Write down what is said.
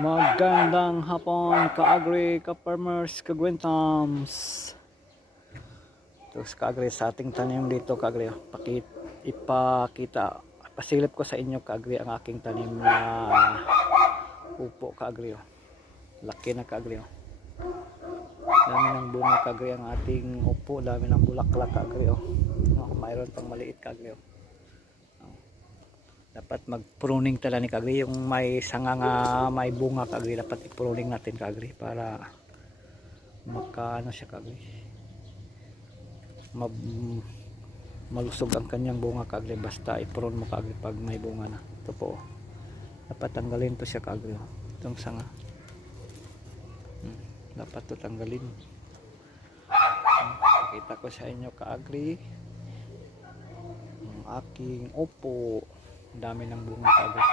Magandang hapon ka-agri, ka-farmers, ka-gwentams. Ito ka-agri sa ating tanim dito ka-agri. Ipakita, pasilip ko sa inyo ka-agri ang aking tanim na upo ka-agri. Laki na ka-agri. Dami ng bunga ka-agri ang ating upo, dami ng bulaklak ka-agri. Mayroon pang maliit ka-agri. Dapat mag-pruning talaga ni kagri yung may sanga nga may bunga kagri, dapat i-pruning natin kagri para makaano siya kagri, malusog ang kanyang bunga kagri, basta i-prune mo kagri pag may bunga na. Ito po, dapat tanggalin to siya kagri, itong sanga dapat to tanggalin. Pakita ko sa inyo kaagri ang aking upo, dami ng bunga kagri.